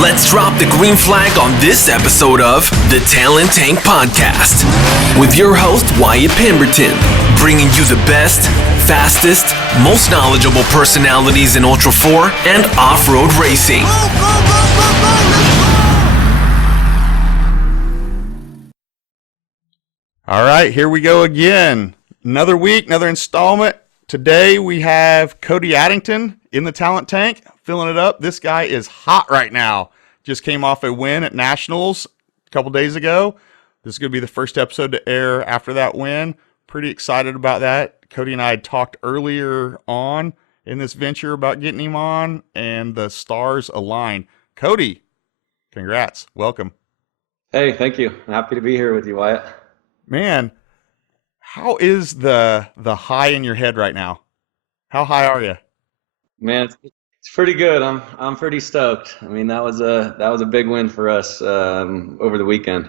Let's drop the green flag on this episode of the Talent Tank Podcast with your host, Wyatt Pemberton, bringing you the best, fastest, most knowledgeable personalities in Ultra 4 and off-road racing. All right, here we go again. Another week, another installment. Today we have Cody Addington in the Talent Tank, filling it up. This guy is hot right now. Just came off a win at Nationals a couple days ago. This is going to be the first episode to air after that win. Pretty excited about that. Cody and I had talked earlier on in this venture about getting him on, and the stars aligned. Cody, congrats. Welcome. Hey, thank you. I'm happy to be here with you, Wyatt. Man, how is the high in your head right now? How high are you? Man, it's pretty good. I'm pretty stoked. I mean, that was a big win for us over the weekend.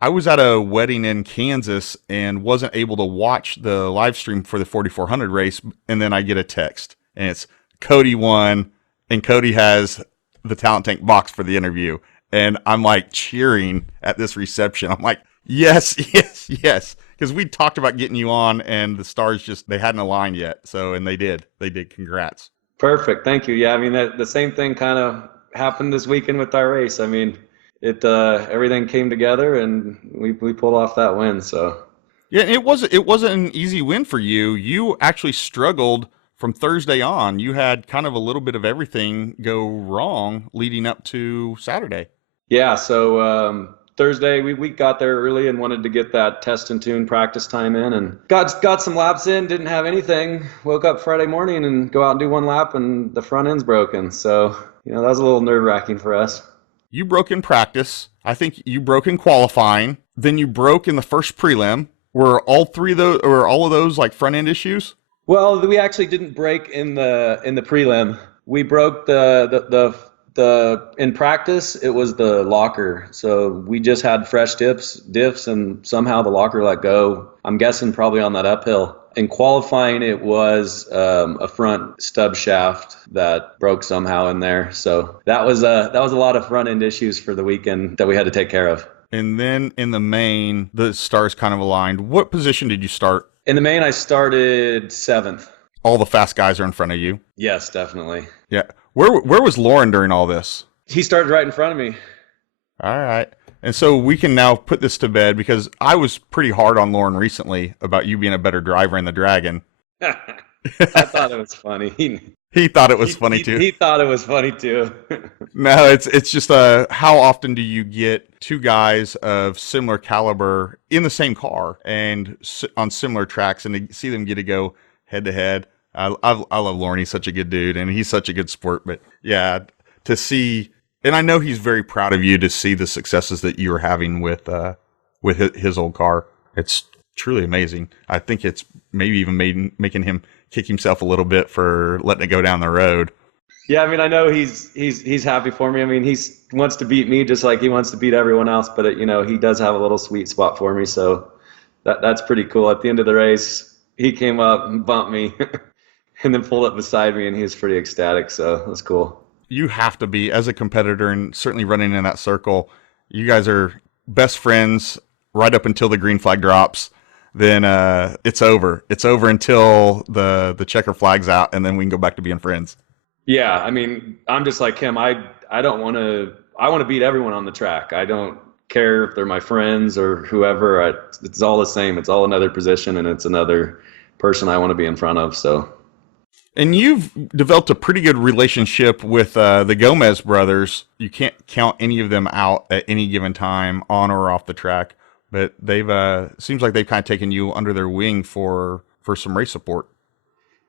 I was at a wedding in Kansas and wasn't able to watch the live stream for the 4400 race, and then I get a text, and it's Cody won, and Cody has the Talent Tank box for the interview, and I'm like cheering at this reception. I'm like, yes, yes, yes. Because we talked about getting you on, and the stars they hadn't aligned yet. So, and they did. They did. Congrats. Perfect. Thank you. Yeah, I mean, the same thing kind of happened this weekend with our race. I mean, everything came together, and we pulled off that win. So, yeah, it wasn't an easy win for you. You actually struggled from Thursday on. You had kind of a little bit of everything go wrong leading up to Saturday. Yeah. So, Thursday, we got there early and wanted to get that test and tune practice time in, and got some laps in, didn't have anything. Woke up Friday morning and go out and do one lap, and the front end's broken. So, that was a little nerve-wracking for us. You broke in practice. I think you broke in qualifying. Then you broke in the first prelim. Were all of those like front end issues? Well, we actually didn't break in the prelim. We broke the in practice, it was the locker. So we just had fresh diffs, and somehow the locker let go. I'm guessing probably on that uphill. In qualifying, it was a front stub shaft that broke somehow in there. So that was a lot of front end issues for the weekend that we had to take care of. And then in the main, the stars kind of aligned. What position did you start? In the main, I started 7th. All the fast guys are in front of you? Yes, definitely. Yeah. Where was Lauren during all this? He started right in front of me. All right. And so we can now put this to bed, because I was pretty hard on Lauren recently about you being a better driver in the Dragon. I thought it was funny. He thought it was funny too. He thought it was funny too. No, it's just how often do you get two guys of similar caliber in the same car and on similar tracks, and to see them get to go head to head? I love Lauren. He's such a good dude, and he's such a good sport. But yeah, to see, and I know he's very proud of you to see the successes that you were having with his old car. It's truly amazing. I think it's maybe even making him kick himself a little bit for letting it go down the road. Yeah, I mean, I know he's happy for me. I mean, he wants to beat me just like he wants to beat everyone else. But he does have a little sweet spot for me, so that's pretty cool. At the end of the race, he came up and bumped me. And then pulled up beside me, and he was pretty ecstatic, so it was cool. You have to be, as a competitor, and certainly running in that circle, you guys are best friends right up until the green flag drops. Then it's over. It's over until the checkered flag's out, and then we can go back to being friends. Yeah, I mean, I'm just like him. I want to beat everyone on the track. I don't care if they're my friends or whoever. It's all the same. It's all another position, and it's another person I want to be in front of, so... And you've developed a pretty good relationship with the Gomez brothers. You can't count any of them out at any given time, on or off the track. But they've seems like they've kind of taken you under their wing for some race support.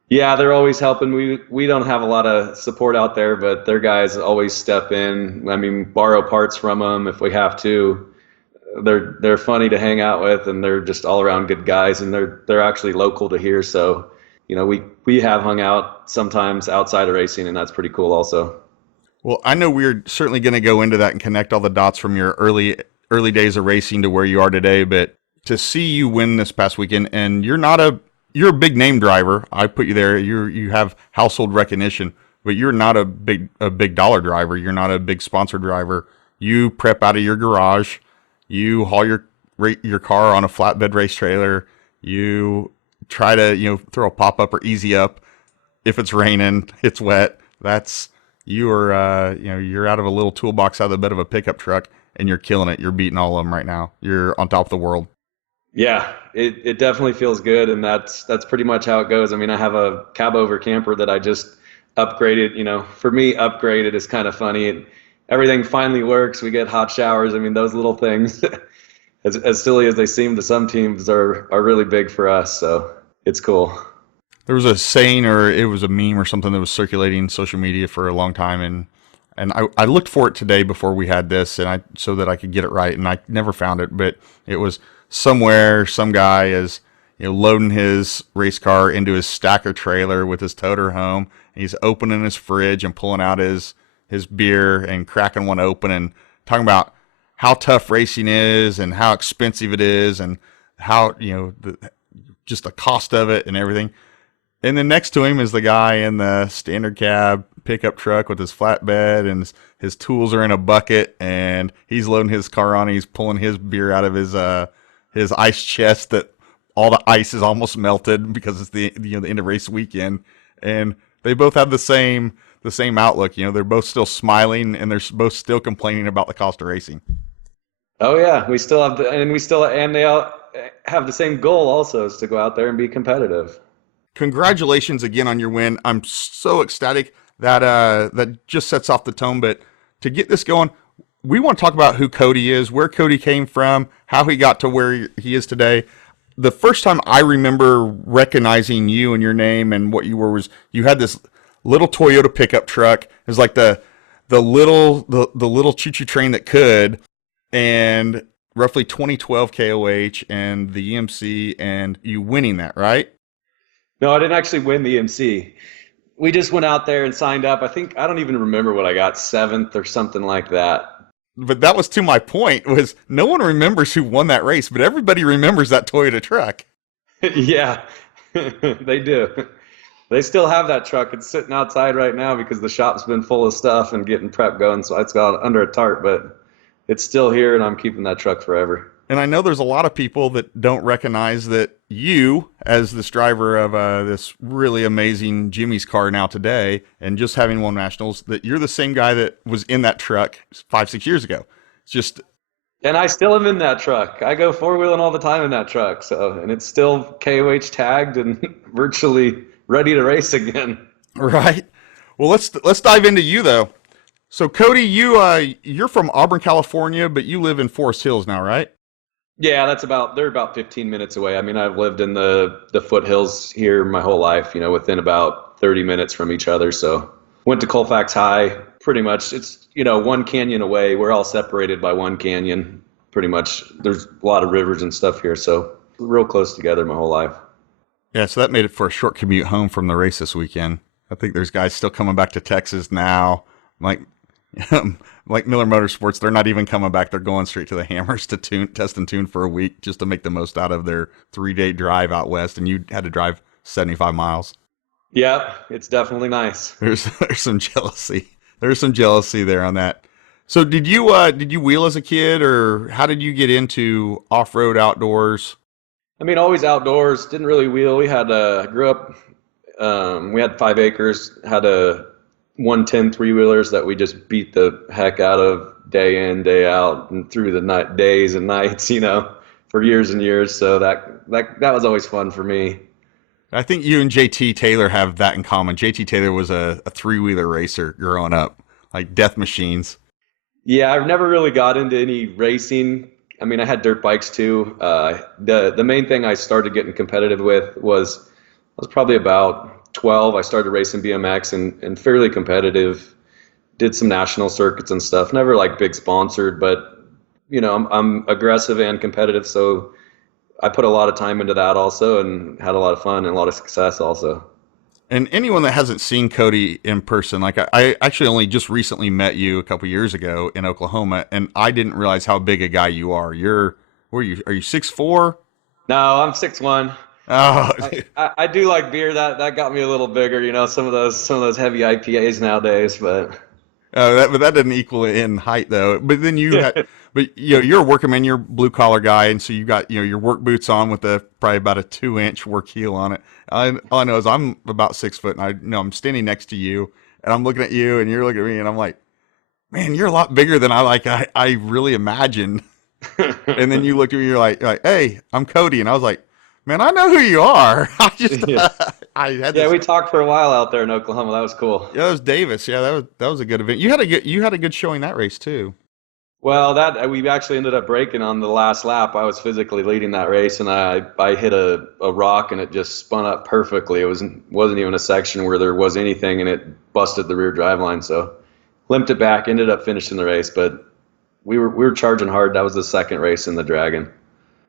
Yeah, they're always helping. We don't have a lot of support out there, but their guys always step in. I mean, borrow parts from them if we have to. They're funny to hang out with, and they're just all around good guys. And they're actually local to here, so. We have hung out sometimes outside of racing, and that's pretty cool also. Well, I know we're certainly going to go into that and connect all the dots from your early days of racing to where you are today, but to see you win this past weekend, and you're a big name driver. I put you there. You have household recognition, but you're not a big dollar driver. You're not a big sponsor driver. You prep out of your garage. You haul your car on a flatbed race trailer. You try to throw a pop up or easy up. If it's raining, it's wet. You're out of a little toolbox out of the bed of a pickup truck, and you're killing it. You're beating all of them right now. You're on top of the world. Yeah, it definitely feels good, and that's pretty much how it goes. I mean, I have a cab over camper that I just upgraded. For me, upgraded is kind of funny. Everything finally works. We get hot showers. I mean, those little things, as silly as they seem to some teams, are really big for us. So it's cool. There was a saying, or it was a meme or something that was circulating in social media for a long time, and I looked for it today before we had this, and so that I could get it right, and I never found it, but it was somewhere some guy is loading his race car into his stacker trailer with his toter home, and he's opening his fridge and pulling out his beer and cracking one open and talking about how tough racing is and how expensive it is and how just the cost of it and everything. And then next to him is the guy in the standard cab pickup truck with his flatbed, and his tools are in a bucket, and he's loading his car on. And he's pulling his beer out of his ice chest that all the ice is almost melted because it's the end of race weekend. And they both have the same outlook. They're both still smiling, and they're both still complaining about the cost of racing. Oh yeah, we still have and they all have the same goal also, is to go out there and be competitive. Congratulations again on your win. I'm so ecstatic that just sets off the tone. But to get this going, we want to talk about who Cody is, where Cody came from, how he got to where he is today. The first time I remember recognizing you and your name and what you were was you had this little Toyota pickup truck. It was like the little choo-choo train that could, and roughly 2012 KOH and the EMC, and you winning that, right? No, I didn't actually win the EMC. We just went out there and signed up. I don't even remember what I got, 7th or something like that. But that was to my point, was no one remembers who won that race, but everybody remembers that Toyota truck. Yeah, they do. They still have that truck. It's sitting outside right now because the shop's been full of stuff and getting prep going, so it's got under a tarp, but it's still here, and I'm keeping that truck forever. And I know there's a lot of people that don't recognize that you, as this driver of this really amazing Jimmy's car now today, and just having won nationals, that you're the same guy that was in that truck 5-6 years ago. It's just... And I still am in that truck. I go four-wheeling all the time in that truck, and it's still KOH tagged and virtually ready to race again. Right. Well, let's dive into you, though. So, Cody, you're from Auburn, California, but you live in Forest Hills now, right? Yeah, they're about 15 minutes away. I mean, I've lived in the foothills here my whole life, within about 30 minutes from each other. So went to Colfax High, pretty much. It's, one canyon away. We're all separated by one canyon, pretty much. There's a lot of rivers and stuff here, so real close together my whole life. Yeah, so that made it for a short commute home from the race this weekend. I think there's guys still coming back to Texas now, like Miller Motorsports. They're not even coming back. They're going straight to the Hammers to test and tune for a week just to make the most out of their 3-day drive out west. And you had to drive 75 miles. Yeah, it's definitely nice. There's some jealousy. There's some jealousy there on that. So did you wheel as a kid, or how did you get into off-road outdoors? I mean, always outdoors. Didn't really wheel. We had grew up. We had 5 acres. Had a 110 three-wheelers that we just beat the heck out of day in, day out, and through the days and nights, for years and years. So that was always fun for me. I think you and JT Taylor have that in common. JT Taylor was a three-wheeler racer growing up, like death machines. Yeah, I've never really got into any racing. I mean, I had dirt bikes too. The main thing I started getting competitive with was I was probably about 12. I started racing BMX and fairly competitive. Did some national circuits and stuff. Never like big sponsored, but I'm aggressive and competitive, so I put a lot of time into that also, and had a lot of fun and a lot of success also. And anyone that hasn't seen Cody in person, like I actually only just recently met you a couple years ago in Oklahoma, and I didn't realize how big a guy you are. Are you 6'4"? No, I'm 6'1". Oh, I do like beer. That got me a little bigger. Some of those heavy IPAs nowadays. But but that didn't equal it in height though. But then but you're a working man, you're a blue collar guy, and so you got your work boots on with probably about a 2-inch work heel on it. All I know is I'm about 6 foot, and I know I'm standing next to you, and I'm looking at you, and you're looking at me, and I'm like, man, you're a lot bigger than I really imagined. And then you looked at me, you're like, hey, I'm Cody, and I was like, man, I know who you are. I just yeah, I had yeah, this. we talked for a while out there in Oklahoma. That was cool. Yeah, that was Davis. Yeah, that was a good event. You had a good showing that race too. Well, that we actually ended up breaking on the last lap. I was physically leading that race, and I hit a rock, and it just spun up perfectly. It wasn't even a section where there was anything, and it busted the rear drive line. So limped it back, ended up finishing the race, but we were charging hard. That was the second race in the Dragon.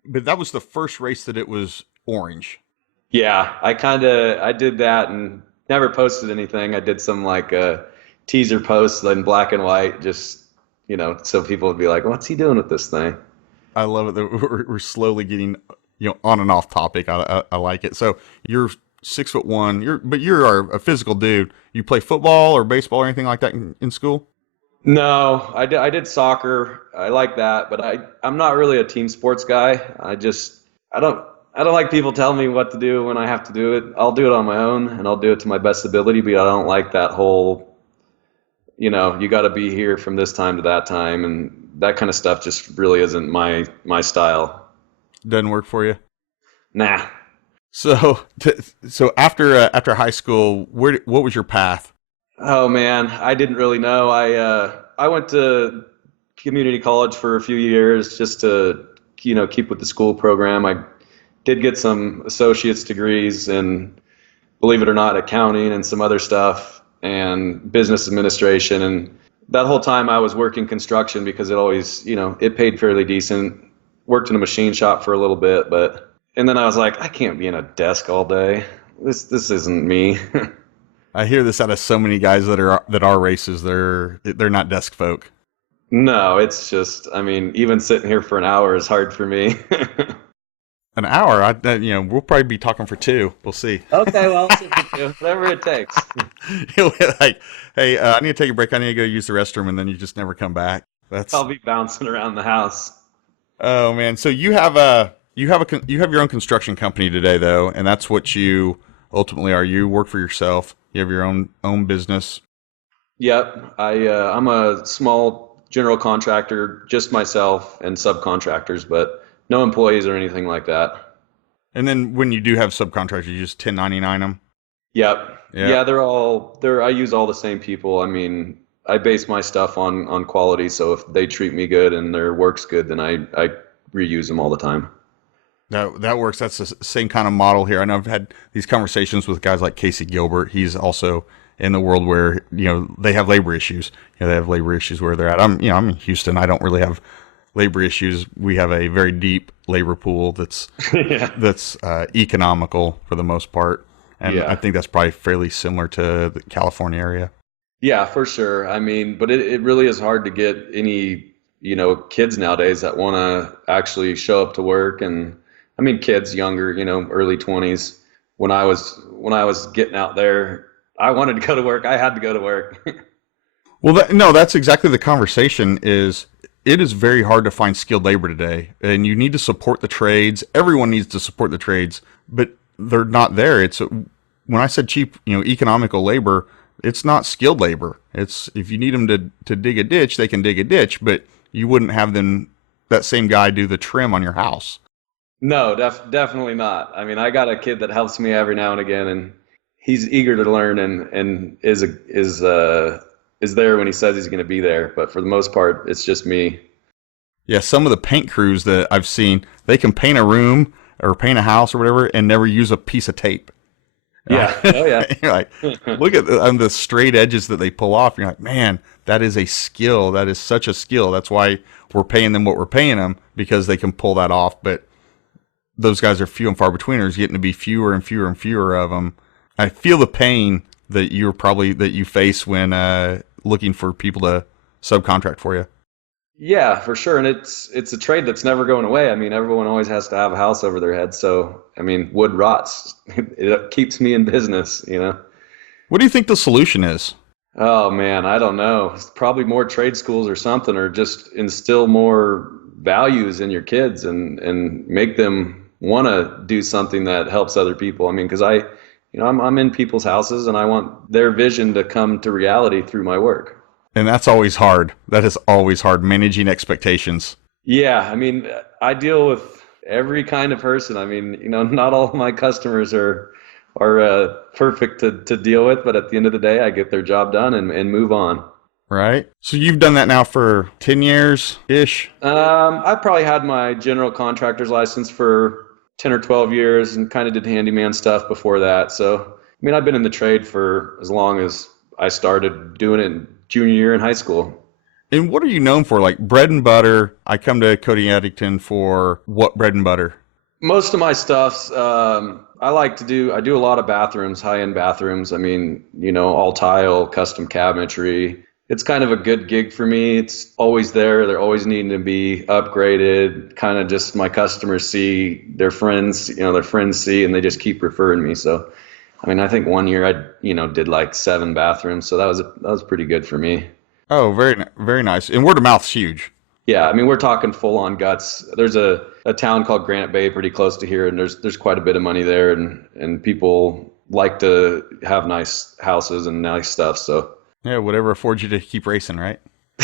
But that was the first race that it was orange. Yeah, I did that and never posted anything. I did some like teaser posts in black and white, just so people would be like, "What's he doing with this thing?" I love it that we're slowly getting on and off topic. I like it. So you're 6'1". You're a physical dude. You play football or baseball or anything like that in school? No, I did soccer. I like that, but I'm not really a team sports guy. I don't like people telling me what to do when I have to do it. I'll do it on my own, and I'll do it to my best ability, but I don't like that whole, you got to be here from this time to that time, and that kind of stuff just really isn't my style. Doesn't work for you? Nah. So after high school, what was your path? Oh man, I didn't really know. I went to community college for a few years just to keep with the school program. I did get some associate's degrees in, believe it or not, accounting and some other stuff and business administration. And that whole time I was working construction because it always, it paid fairly decent. Worked in a machine shop for a little bit, and then I was like, I can't be in a desk all day. This isn't me. I hear this out of so many guys that are racers. They're not desk folk. No, it's just, even sitting here for an hour is hard for me. An hour? We'll probably be talking for 2. We'll see. Okay, well, whatever it takes. You'll be like, hey, I need to take a break. I need to go use the restroom, and then you just never come back. I'll be bouncing around the house. Oh man, so you have your own construction company today, though, and that's what you ultimately are. You work for yourself. You have your own business. Yep, I'm a small general contractor, just myself and subcontractors, but no employees or anything like that. And then when you do have subcontractors, you just 1099 them? Yep. Yeah, I use all the same people. I base my stuff on quality, so if they treat me good and their work's good, then I reuse them all the time. That works. That's the same kind of model here. I know I've had these conversations with guys like Casey Gilbert. He's also in the world where, they have labor issues. They have labor issues where they're at. I'm in Houston. I don't really have labor issues. We have a very deep labor pool that's that's economical for the most part, and I think that's probably fairly similar to the California area. Yeah, for sure. But it really is hard to get any kids nowadays that want to actually show up to work, and kids younger, early 20s. When I was getting out there, I wanted to go to work. I had to go to work. Well, that's exactly the conversation. It is very hard to find skilled labor today, and you need to support the trades. Everyone needs to support the trades, but they're not there. When I said cheap, economical labor, it's not skilled labor. It's if you need them to dig a ditch, they can dig a ditch, but you wouldn't have that same guy do the trim on your house. No, definitely not. I got a kid that helps me every now and again, and he's eager to learn and is there when he says he's going to be there. But for the most part, it's just me. Yeah, some of the paint crews that I've seen, they can paint a room or paint a house or whatever and never use a piece of tape. Yeah. Oh, yeah. You're like, look at the straight edges that they pull off. You're like, man, that is a skill. That is such a skill. That's why we're paying them what we're paying them, because they can pull that off. But those guys are few and far between. There's getting to be fewer and fewer and fewer of them. I feel the pain that you face when looking for people to subcontract for you. Yeah, for sure. And it's a trade that's never going away. I mean, everyone always has to have a house over their head. So, I mean, wood rots. It keeps me in business, you know. What do you think the solution is? Oh man, I don't know. It's probably more trade schools or something, or just instill more values in your kids and make them want to do something that helps other people. I mean, because I'm in people's houses and I want their vision to come to reality through my work. And that's always hard. That is always hard, managing expectations. Yeah, I mean, I deal with every kind of person. I mean, not all of my customers are perfect to deal with, but at the end of the day, I get their job done and move on. Right? So you've done that now for 10 years-ish? I probably had my general contractor's license for 10 or 12 years and kind of did handyman stuff before that. So, I mean, I've been in the trade for as long as I started doing it in junior year in high school. And what are you known for? Like bread and butter. I come to Cody Addington for what bread and butter? Most of my stuff's, I do a lot of bathrooms, high-end bathrooms. I mean, all tile, custom cabinetry. It's kind of a good gig for me. It's always there. They're always needing to be upgraded. Kind of just my customers see their friends, their friends see, and they just keep referring me. So, I mean, I think one year I, did like 7 bathrooms. So that was pretty good for me. Oh, very nice. And word of mouth's huge. Yeah, I mean, we're talking full on guts. There's a town called Granite Bay pretty close to here, and there's quite a bit of money there, and people like to have nice houses and nice stuff. So Yeah, whatever affords you to keep racing, right?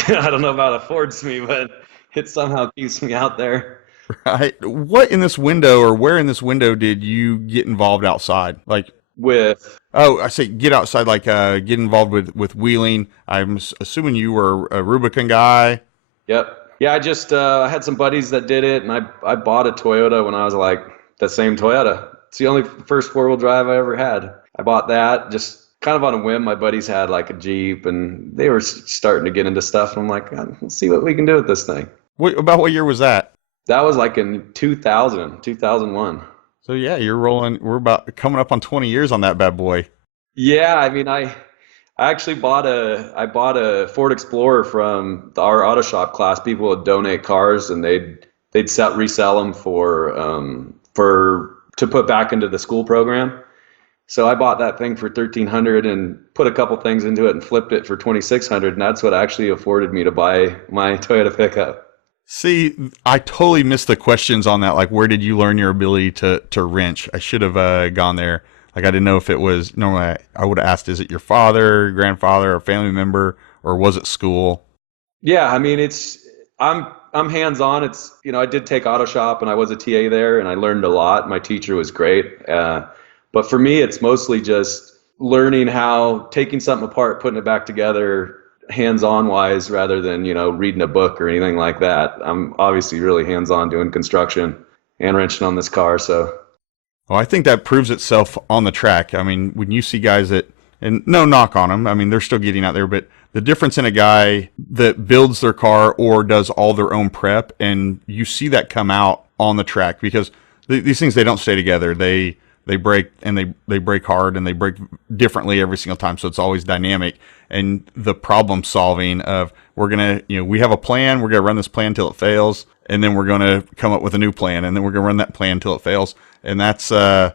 I don't know about affords me, but it somehow keeps me out there. Right. What in this window or where in this window did you get involved outside? Like, With I say get outside, like get involved with wheeling. I'm assuming you were a Rubicon guy. Yep. Yeah, I had some buddies that did it, and I bought a Toyota when I was like the same Toyota. It's the only first 4-wheel drive I ever had. I bought that just kind of on a whim. My buddies had like a Jeep, and they were starting to get into stuff. And I'm like, let's see what we can do with this thing. About what year was that? That was like in 2001. So yeah, you're rolling. We're about coming up on 20 years on that bad boy. Yeah, I mean, I actually bought a Ford Explorer from our auto shop class. People would donate cars, and they'd resell them for to put back into the school program. So I bought that thing for $1,300 and put a couple things into it and flipped it for $2,600, and that's what actually afforded me to buy my Toyota pickup. See, I totally missed the questions on that. Like, where did you learn your ability to wrench? I should have gone there. Like, I didn't know if it was normally I would have asked, is it your father, grandfather, or family member, or was it school? Yeah, I mean, I'm hands-on. I did take auto shop and I was a TA there and I learned a lot. My teacher was great. But for me, it's mostly just learning how, taking something apart, putting it back together, hands-on wise, rather than, reading a book or anything like that. I'm obviously really hands-on doing construction and wrenching on this car. So, Well, I think that proves itself on the track. I mean, when you see guys and no knock on them, I mean, they're still getting out there, but the difference in a guy that builds their car or does all their own prep, and you see that come out on the track because these things, they don't stay together. They break, and they break hard, and they break differently every single time. So it's always dynamic. And the problem solving of we have a plan, we're going to run this plan till it fails. And then we're going to come up with a new plan, and then we're going to run that plan till it fails. And that's, you're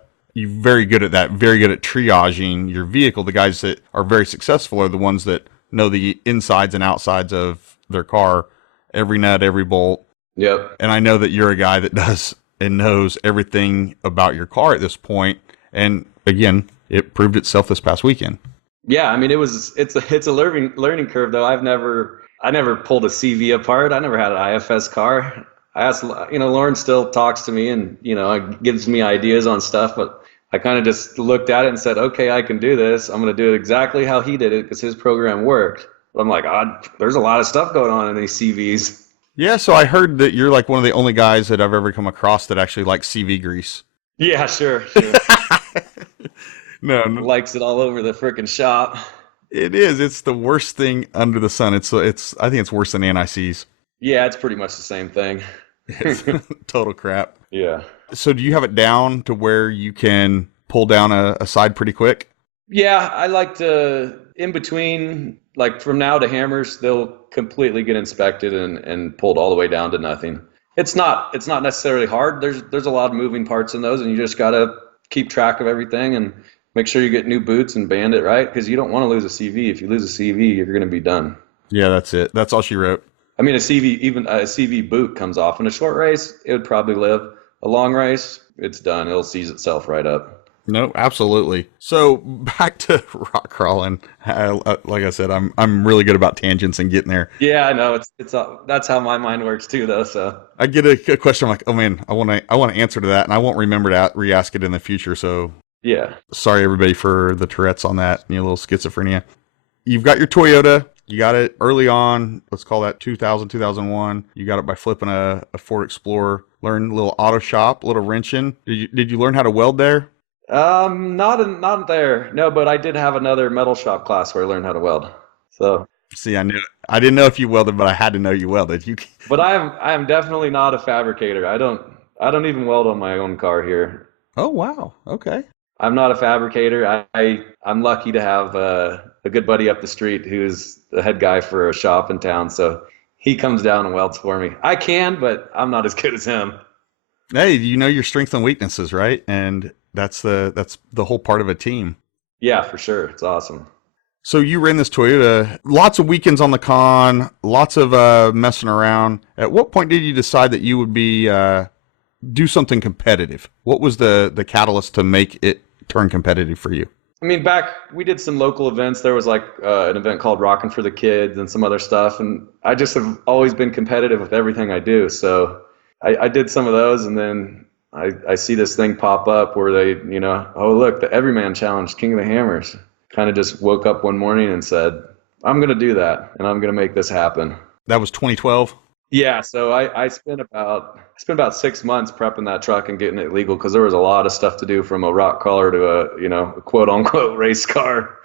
very good at that, very good at triaging your vehicle. The guys that are very successful are the ones that know the insides and outsides of their car, every nut, every bolt. yep. And I know that you're a guy that does and knows everything about your car at this point. And again, it proved itself this past weekend. Yeah, I mean, it's a learning curve though. I never pulled a CV apart. I never had an IFS car. I asked, Lauren still talks to me and, gives me ideas on stuff, but I kind of just looked at it and said, okay, I can do this. I'm going to do it exactly how he did it because his program worked. But I'm like, there's a lot of stuff going on in these CVs. Yeah, so I heard that you're like one of the only guys that I've ever come across that actually likes CV grease. Yeah, sure. No. Likes it all over the frickin' shop. It is. It's the worst thing under the sun. It's. I think it's worse than anti-seize. Yeah, it's pretty much the same thing. It's total crap. Yeah. So do you have it down to where you can pull down a side pretty quick? Yeah, I like to, in between like from now to hammers, they'll completely get inspected and pulled all the way down to nothing. It's not necessarily hard. There's a lot of moving parts in those, and you just gotta keep track of everything and make sure you get new boots and band it right, because you don't want to lose a CV. If you lose a CV, you're gonna be done. Yeah, that's it. That's all she wrote. I mean, even a CV boot comes off in a short race, it would probably live. A long race, it's done. It'll seize itself right up. No, absolutely. So back to rock crawling. Like I said, I'm really good about tangents and getting there. Yeah, I know. It's that's how my mind works too, though. So I get a question, I'm like, oh man, I want to answer to that, and I won't remember to re-ask it in the future. So yeah, sorry everybody for the Tourette's on that, a little schizophrenia. You've got your Toyota. You got it early on. Let's call that 2001. You got it by flipping a Ford Explorer. Learned a little auto shop, a little wrenching. Did you learn how to weld there? Not there. No, but I did have another metal shop class where I learned how to weld. So see, I knew it. I didn't know if you welded, but I had to know you welded. But I am definitely not a fabricator. I don't even weld on my own car here. Oh wow. Okay. I'm not a fabricator. I'm lucky to have a good buddy up the street who's the head guy for a shop in town. So he comes down and welds for me. I can, but I'm not as good as him. Hey, you know your strengths and weaknesses, right? And that's the whole part of a team. Yeah, for sure. It's awesome. So you ran this Toyota, lots of weekends on the con, lots of messing around. At what point did you decide that you would be do something competitive? What was the catalyst to make it turn competitive for you? I mean, we did some local events. There was like an event called Rockin' for the Kids and some other stuff. And I just have always been competitive with everything I do. So I did some of those, and then I see this thing pop up where they, oh, look, the Everyman Challenge, King of the Hammers. Kind of just woke up one morning and said, I'm going to do that, and I'm going to make this happen. That was 2012? Yeah, so I spent about 6 months prepping that truck and getting it legal, because there was a lot of stuff to do, from a rock crawler to a quote unquote race car.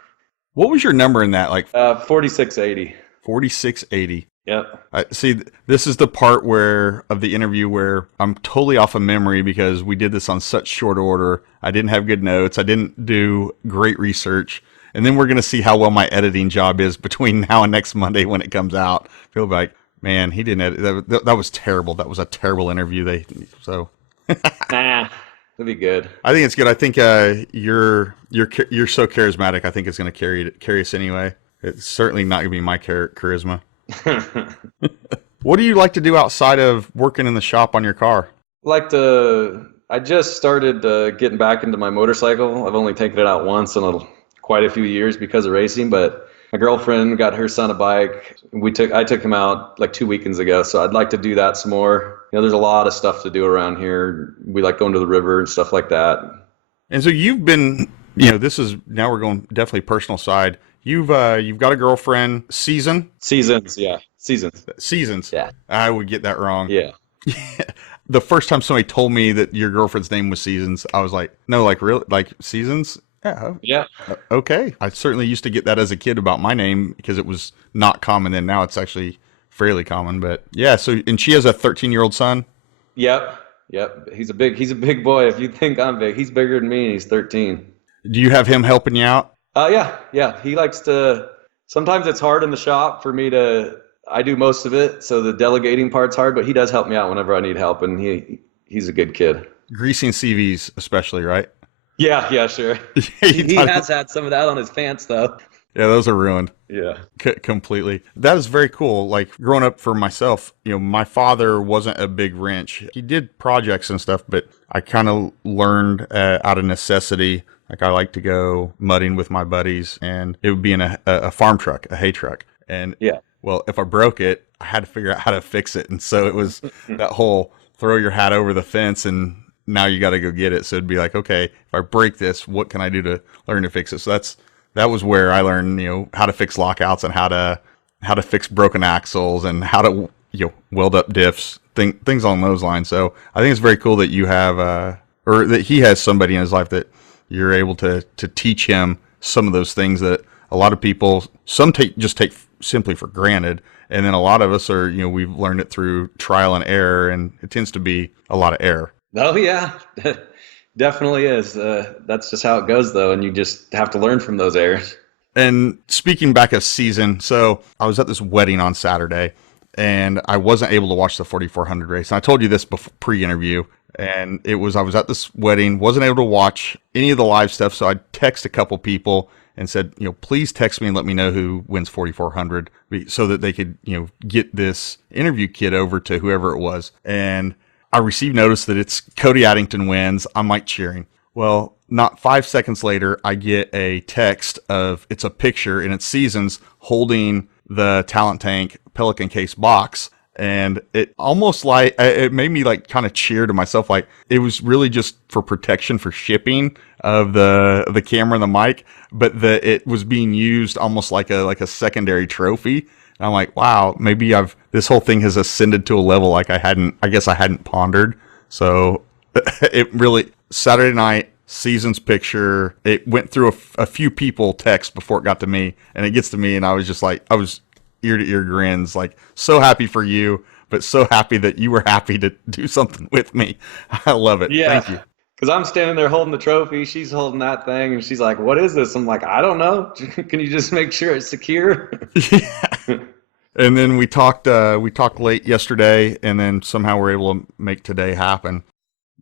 What was your number in that? Like 4680. 4680. Yep. See, this is the part of the interview where I'm totally off of memory, because we did this on such short order. I didn't have good notes. I didn't do great research. And then we're going to see how well my editing job is between now and next Monday when it comes out. People be like, man, he didn't edit. That was terrible. That was a terrible interview. Nah, it'll be good. I think it's good. I think you're so charismatic. I think it's going to carry us anyway. It's certainly not going to be my charisma. What do you like to do outside of working in the shop on your car? I just started getting back into my motorcycle. I've only taken it out once in quite a few years because of racing, but my girlfriend got her son a bike. I took him out like 2 weekends ago, so I'd like to do that some more. There's a lot of stuff to do around here. We like going to the river and stuff like that. And so you've been, now we're going definitely personal side. You've got a girlfriend, Seasons. Yeah. Seasons. Yeah. I would get that wrong. Yeah. The first time somebody told me that your girlfriend's name was Seasons, I was like, no, like really? Like Seasons? Yeah. Yeah. Okay. I certainly used to get that as a kid about my name, because it was not common then. Now it's actually fairly common. But yeah, and she has a 13-year-old son? Yep. He's a big boy. If you think I'm big, he's bigger than me, and he's 13. Do you have him helping you out? Yeah. He likes to. Sometimes it's hard in the shop for me to. I do most of it, so the delegating part's hard. But he does help me out whenever I need help, and he's a good kid. Greasing CVs, especially, right? Yeah, sure. He has had some of that on his pants, though. Yeah, those are ruined. Yeah. Completely. That is very cool. Like, growing up for myself, my father wasn't a big wrench. He did projects and stuff, but I kind of learned out of necessity. Like, I like to go mudding with my buddies, and it would be in a farm truck, a hay truck. And yeah. Well, if I broke it, I had to figure out how to fix it. And so it was that whole throw your hat over the fence and now you got to go get it. So it'd be like, okay, if I break this, what can I do to learn to fix it? So that was where I learned, how to fix lockouts and how to fix broken axles and how to, weld up diffs, things along those lines. So I think it's very cool that you have, or that he has somebody in his life that you're able to teach him some of those things that a lot of people, some just take simply for granted. And then a lot of us are, we've learned it through trial and error, and it tends to be a lot of error. Oh, yeah, definitely is. That's just how it goes, though, and you just have to learn from those errors. And speaking back of season, so I was at this wedding on Saturday, and I wasn't able to watch the 4,400 race. And I told you this before, pre-interview, and I was at this wedding, wasn't able to watch any of the live stuff. So I text a couple people and said, please text me and let me know who wins 4,400 so that they could, get this interview kit over to whoever it was. And I received notice that it's Cody Addington wins. I'm like cheering. Well, not 5 seconds later, I get a text it's a picture and it's Seasons holding the Talent Tank Pelican case box. And it almost it made me like kind of cheer to myself. Like it was really just for protection for shipping of the camera and the mic, but it was being used almost like a secondary trophy. And I'm like, wow, maybe this whole thing has ascended to a level like I guess I hadn't pondered. So it really, Saturday night, Seasons picture, it went through a few people text before it got to me, and it gets to me, and I was just like, I was ear to ear grins, like so happy for you, but so happy that you were happy to do something with me. I love it. Yeah. Thank you. Because I'm standing there holding the trophy. She's holding that thing, and she's like, what is this? I'm like, I don't know. Can you just make sure it's secure? Yeah. And then we talked late yesterday, and then somehow we're able to make today happen.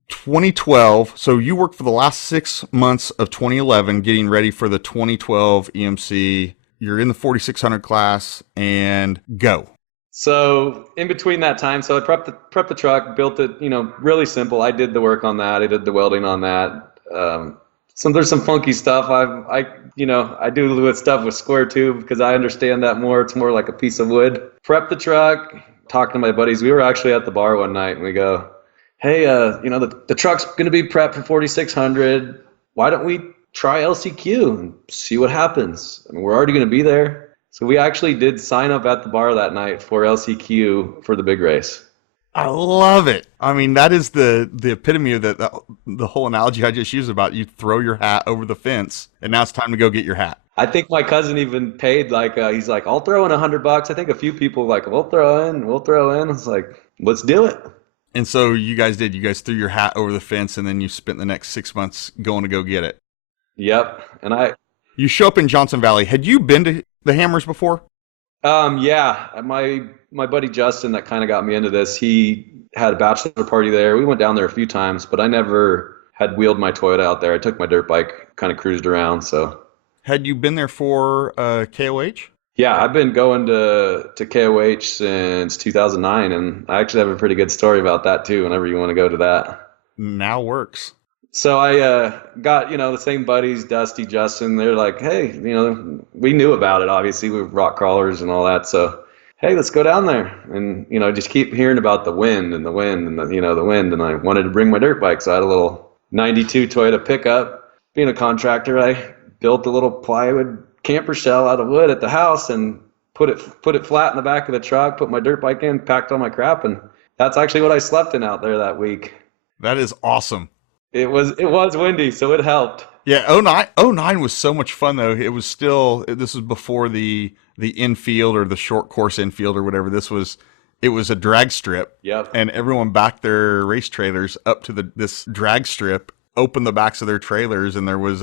2012. So you worked for the last 6 months of 2011, getting ready for the 2012 EMC. You're in the 4,600 class, and go. So in between that time, so I prepped the truck, built it, really simple. I did the work on that. I did the welding on that. There's some funky stuff. I do with stuff with square tube because I understand that more. It's more like a piece of wood. Prep the truck, talking to my buddies. We were actually at the bar one night, and we go, hey, the truck's going to be prepped for 4,600. Why don't we try LCQ and see what happens? I mean, we're already going to be there. So we actually did sign up at the bar that night for LCQ for the big race. I love it. I mean, that is the epitome of the whole analogy I just used about you throw your hat over the fence, and now it's time to go get your hat. I think my cousin even paid, he's like, I'll throw in $100. I think a few people like, we'll throw in. It's like, let's do it. And so you guys threw your hat over the fence, and then you spent the next 6 months going to go get it. Yep. And you show up in Johnson Valley. Had you been to the Hammers before? Yeah. My buddy Justin that kind of got me into this, he had a bachelor party there. We went down there a few times, but I never had wheeled my Toyota out there. I took my dirt bike, kind of cruised around. So had you been there for KOH? Yeah, I've been going to KOH since 2009, and I actually have a pretty good story about that too, whenever you want to go to that. Now works. So I got, the same buddies, Dusty, Justin. They're like, hey, we knew about it, obviously. We were rock crawlers and all that. So, hey, let's go down there. And, just keep hearing about the wind and the wind and the wind. And I wanted to bring my dirt bike. So I had a little 92 Toyota pickup. Being a contractor, I built a little plywood camper shell out of wood at the house and put it flat in the back of the truck, put my dirt bike in, packed all my crap. And that's actually what I slept in out there that week. That is awesome. It was windy, so it helped. Yeah, 09 was so much fun though. It was this was before the infield or the short course infield or whatever. It was a drag strip. Yep. And everyone backed their race trailers up to this drag strip, opened the backs of their trailers, and there was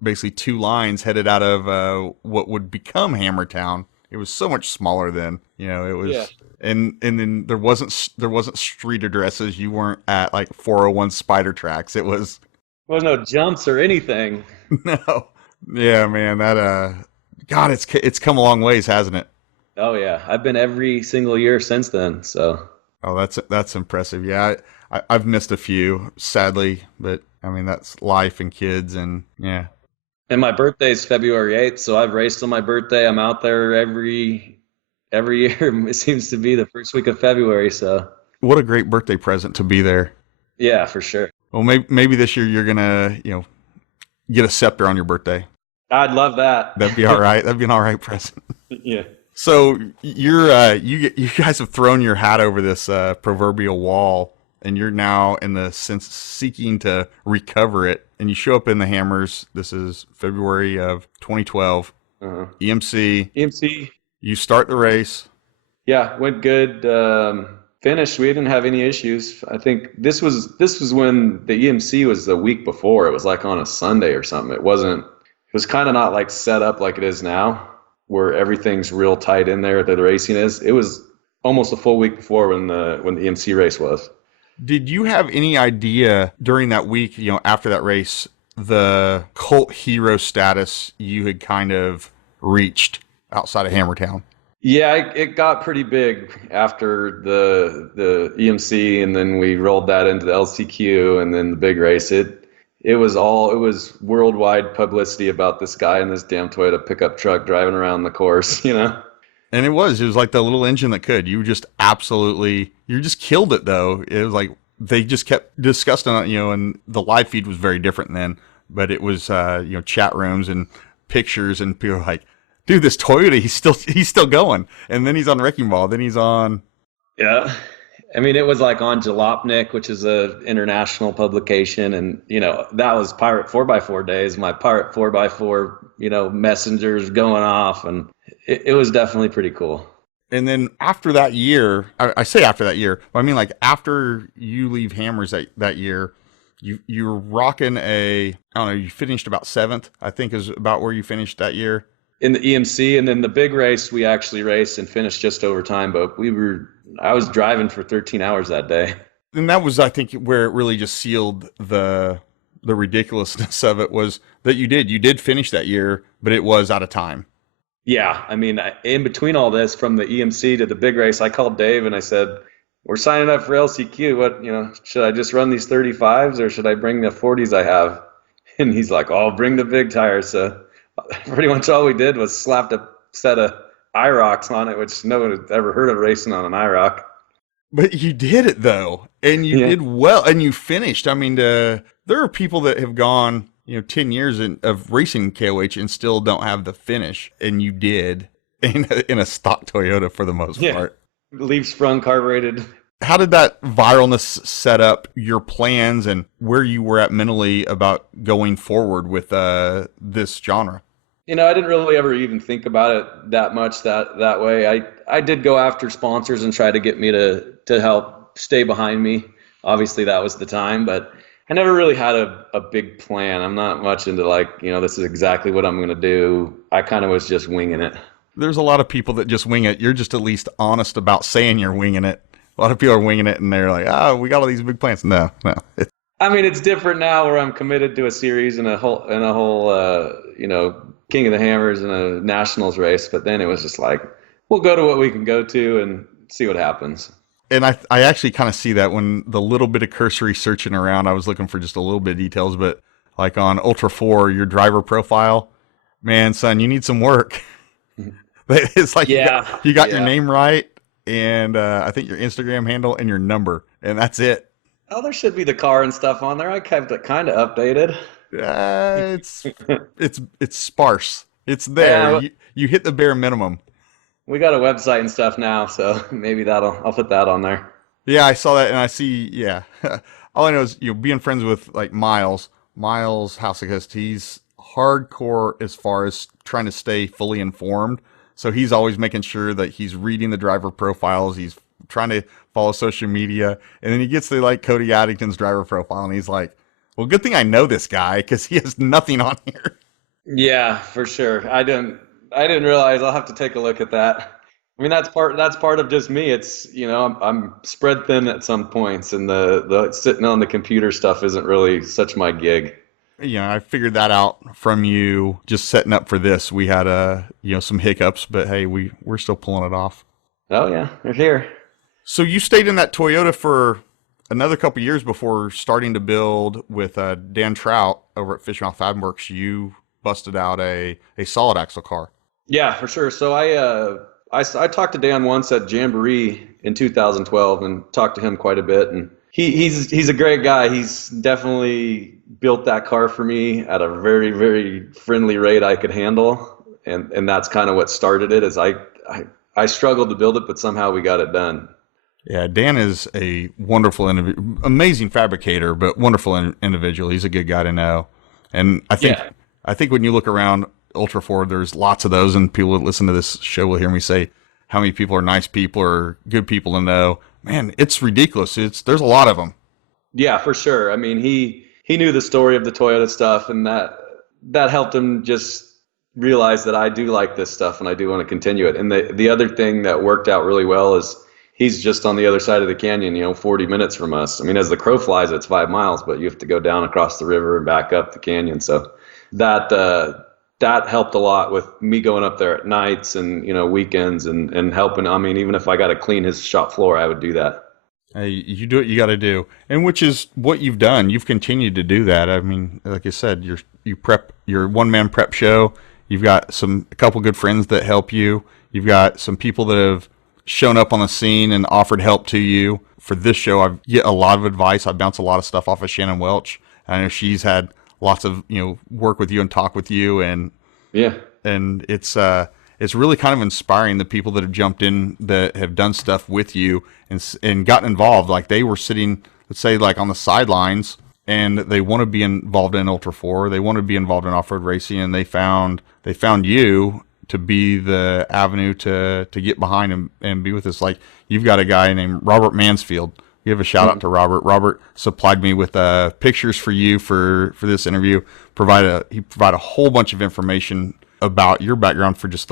basically two lines headed out of what would become Hammertown. It was so much smaller then. It was. Yeah. And then there wasn't street addresses. You weren't at like 401 Spider Tracks. There was no jumps or anything. No. Yeah, man. That God, it's come a long ways, hasn't it? Oh yeah, I've been every single year since then. So. Oh, that's impressive. Yeah, I've missed a few, sadly, but I mean that's life and kids and yeah. And my birthday's February 8th, so I've raced on my birthday. I'm out there every year. It seems to be the first week of February. So what a great birthday present to be there. Yeah, for sure. Well, maybe this year you're gonna get a scepter on your birthday. I'd love that. That'd be all right. That'd be an all right present. Yeah. So you guys have thrown your hat over this proverbial wall, and you're now in the sense seeking to recover it. And you show up in the Hammers. This is February of 2012. Uh-huh. EMC. You start the race. Yeah, went good. Finished. We didn't have any issues. I think this was when the EMC was the week before. It was like on a Sunday or something. It wasn't was kind of not like set up like it is now, where everything's real tight in there that the racing is. It was almost a full week before when the EMC race was. Did you have any idea during that week, after that race, the cult hero status you had kind of reached outside of Hammertown? Yeah, it got pretty big after the EMC, and then we rolled that into the LCQ, and then the big race. It was worldwide publicity about this guy in this damn Toyota pickup truck driving around the course, And it was like the little engine that could. You just killed it though. It was like they just kept discussing it, and the live feed was very different then, but it was, chat rooms and pictures, and people were like, dude, this Toyota, he's still going. And then he's on Wrecking Ball. Then he's on. Yeah. I mean, it was like on Jalopnik, which is a international publication. And, that was Pirate 4x4 days. My Pirate 4x4, messengers going off. And it was definitely pretty cool. And then after that year, I say after that year, but I mean like after you leave Hammers that year, you're rocking you finished about 7th, I think is about where you finished that year. In the EMC, and then the big race we actually raced and finished just over time, but I was driving for 13 hours that day. And that was, I think, where it really just sealed the ridiculousness of it, was that you did finish that year, but it was out of time. Yeah, I mean, in between all this, from the EMC to the big race, I called Dave and I said, we're signing up for LCQ. What, should I just run these 35s or should I bring the 40s I have? And he's like, oh, bring the big tires. So pretty much all we did was slapped a set of IROCs on it, which no one had ever heard of racing on an IROC. But you did it though, and you did well, and you finished. I mean, there are people that have gone, 10 years of racing KOH and still don't have the finish, and you did in a stock Toyota for the most part. Leaf sprung carbureted. How did that viralness set up your plans and where you were at mentally about going forward with this genre? I didn't really ever even think about it that much that way. I did go after sponsors and try to get me to help stay behind me. Obviously, that was the time, but I never really had a big plan. I'm not much into this is exactly what I'm going to do. I kind of was just winging it. There's a lot of people that just wing it. You're just at least honest about saying you're winging it. A lot of people are winging it, and they're like, we got all these big plans. No. I mean, it's different now where I'm committed to a series and a whole King of the Hammers and a Nationals race. But then it was just like, we'll go to what we can go to and see what happens. And I actually kind of see that when the little bit of cursory searching around, I was looking for just a little bit of details, but like on Ultra 4, your driver profile, man, son, you need some work. It's like you got your name right, and I think your Instagram handle and your number, and that's it. Oh, there should be the car and stuff on there. I kept it kind of updated. It's sparse. It's there. Yeah, you hit the bare minimum. We got a website and stuff now, so maybe I'll put that on there. Yeah, I saw that, and I see. Yeah, all I know is being friends with like Miles Housekest. He's hardcore as far as trying to stay fully informed. So he's always making sure that he's reading the driver profiles. He's trying to follow social media, and then he gets to like Cody Addington's driver profile, and he's like, "Well, good thing I know this guy because he has nothing on here." Yeah, for sure. I didn't realize. I'll have to take a look at that. I mean, that's part of just me. It's I'm spread thin at some points, and the sitting on the computer stuff isn't really such my gig. I figured that out from you just setting up for this. We had some hiccups, but hey, we're still pulling it off. Oh yeah, we're here. So you stayed in that Toyota for another couple of years before starting to build with Dan Trout over at Fishmouth Fab Works. You busted out a solid axle car. Yeah, for sure. So I talked to Dan once at Jamboree in 2012 and talked to him quite a bit, and he's a great guy. He's definitely built that car for me at a very, very friendly rate I could handle, and that's kind of what started it. Is I struggled to build it, but somehow we got it done. Yeah, Dan is a wonderful, amazing fabricator, but wonderful individual. He's a good guy to know, and I think when you look around Ultra 4, there's lots of those, and people that listen to this show will hear me say how many people are nice people or good people to know. Man, it's ridiculous. There's a lot of them. Yeah, for sure. I mean, he knew the story of the Toyota stuff, and that helped him just realize that I do like this stuff and I do want to continue it. And the other thing that worked out really well is he's just on the other side of the canyon, 40 minutes from us. I mean, as the crow flies, it's 5 miles, but you have to go down across the river and back up the canyon. So that helped a lot with me going up there at nights and, weekends and helping. I mean, even if I got to clean his shop floor, I would do that. Hey, you do what you got to do, and which is what you've done. You've continued to do that. I mean, like I said, you prep your one-man prep show. You've got a couple good friends that help you. You've got some people that have shown up on the scene and offered help to you. For this show, I get a lot of advice. I bounce a lot of stuff off of Shannon Welch. I know she's had lots of work with you and talk with you, and yeah, and it's really kind of inspiring, the people that have jumped in, that have done stuff with you and gotten involved. Like they were sitting, let's say, like on the sidelines, and they want to be involved in Ultra 4. They want to be involved in off-road racing, and they found you to be the avenue to get behind and be with us. Like you've got a guy named Robert Mansfield. You have a shout out to Robert. Robert supplied me with pictures for you for this interview. He provided a whole bunch of information about your background for just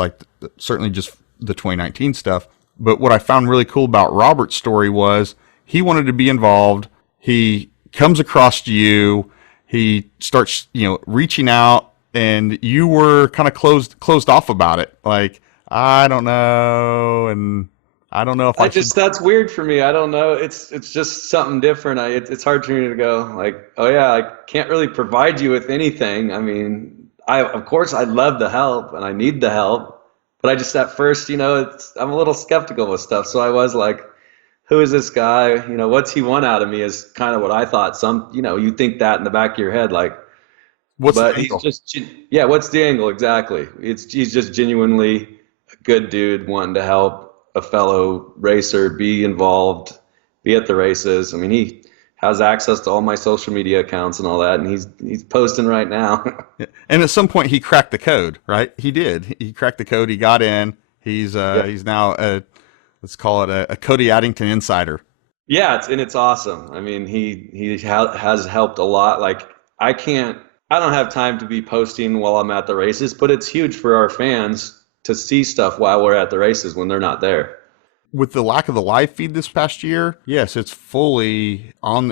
certainly just the 2019 stuff. But what I found really cool about Robert's story was he wanted to be involved. He comes across you. He starts, reaching out, and you were kind of closed off about it. Like, I don't know. And I don't know if that's weird for me. I don't know. It's just something different. It's hard for me to go like, oh yeah, I can't really provide you with anything. I mean, of course I'd love the help and I need the help, but I just, at first, I'm a little skeptical with stuff. So I was like, who is this guy? What's he want out of me is kind of what I thought. You think that in the back of your head, like, what's the angle? What's the angle? Exactly. He's just genuinely a good dude wanting to help a fellow racer be involved, be at the races. I mean, he has access to all my social media accounts and all that, and he's posting right now. And at some point he cracked the code, right? He did. He cracked the code. He got in. He's now let's call it a Cody Addington insider. Yeah, it's awesome. I mean, he has helped a lot. Like I don't have time to be posting while I'm at the races, but it's huge for our fans to see stuff while we're at the races when they're not there. With the lack of the live feed this past year, yes, it's fallen on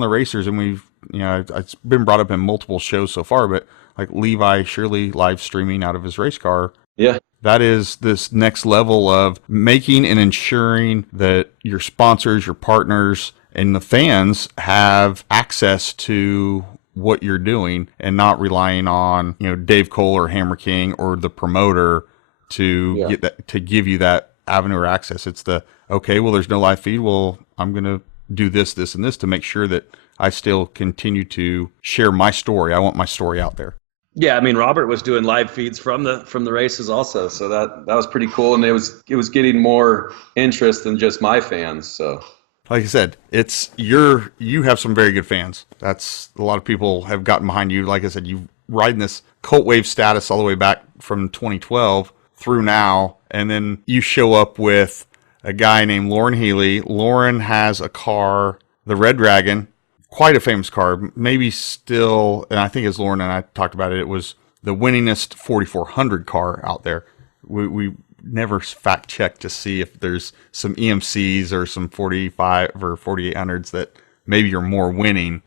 the racers. And it's been brought up in multiple shows so far, but like Levi Shirley live streaming out of his race car. Yeah. That is this next level of making and ensuring that your sponsors, your partners, and the fans have access to what you're doing and not relying on, Dave Cole or Hammer King or the promoter to get that, to give you that avenue or access. It's there's no live feed. Well, I'm going to do this, this, and this to make sure that I still continue to share my story. I want my story out there. Yeah, I mean, Robert was doing live feeds from the races also, so that was pretty cool, and it was getting more interest than just my fans. So, like I said, you have some very good fans. That's a lot of people have gotten behind you. Like I said, you riding this cult wave status all the way back from 2012 through now, and then you show up with a guy named Lauren Healy. Lauren has a car, the Red Dragon, quite a famous car, maybe still, and I think as Lauren and I talked about it, it was the winningest 4400 car out there. We never fact checked to see if there's some EMCs or some 45 or 4800s that maybe are more winning,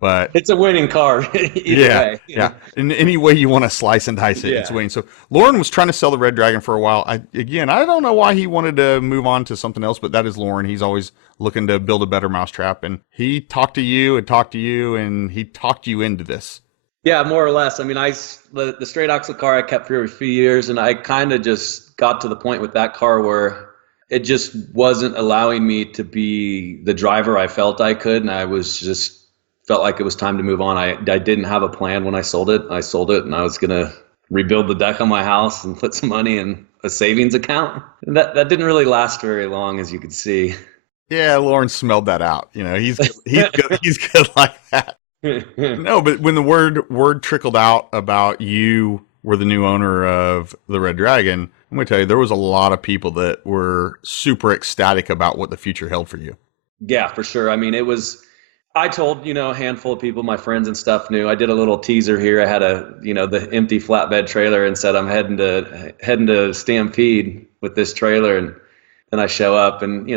but it's a winning car either way. Yeah. In any way you want to slice and dice it, it's winning. So Lauren was trying to sell the Red Dragon for a while. I don't know why he wanted to move on to something else, but that is Lauren. He's always looking to build a better mousetrap, and he talked to you, and he talked you into this. Yeah, more or less. I mean, the straight axle car I kept for a few years, and I kind of just got to the point with that car where it just wasn't allowing me to be the driver I felt I could, and I was just felt like it was time to move on. I didn't have a plan when I sold it. I sold it, and I was gonna rebuild the deck on my house and put some money in a savings account. And that didn't really last very long, as you could see. Yeah, Lauren smelled that out. He's good, he's good like that. No, but when the word trickled out about you were the new owner of the Red Dragon, I'm going to tell you, there was a lot of people that were super ecstatic about what the future held for you. Yeah, for sure. I mean, I told, a handful of people, my friends and stuff knew. I did a little teaser here. I had the empty flatbed trailer and said I'm heading to Stampede with this trailer, and then I show up, and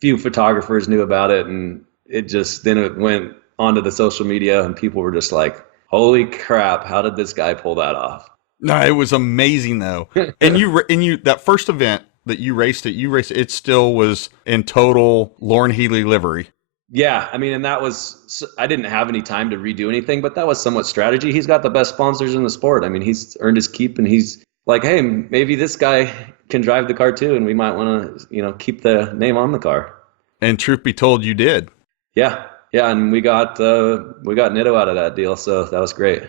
few photographers knew about it, and then it went onto the social media, and people were just like, "Holy crap! How did this guy pull that off?" No, it was amazing though. And you that first event that you raced it still was in total Lauren Healy livery. Yeah, I mean, and I didn't have any time to redo anything, but that was somewhat strategy. He's got the best sponsors in the sport. I mean, he's earned his keep, and he's like, hey, maybe this guy can drive the car too, and we might want to, keep the name on the car. And truth be told, you did. Yeah, and we got Nitto out of that deal, so that was great.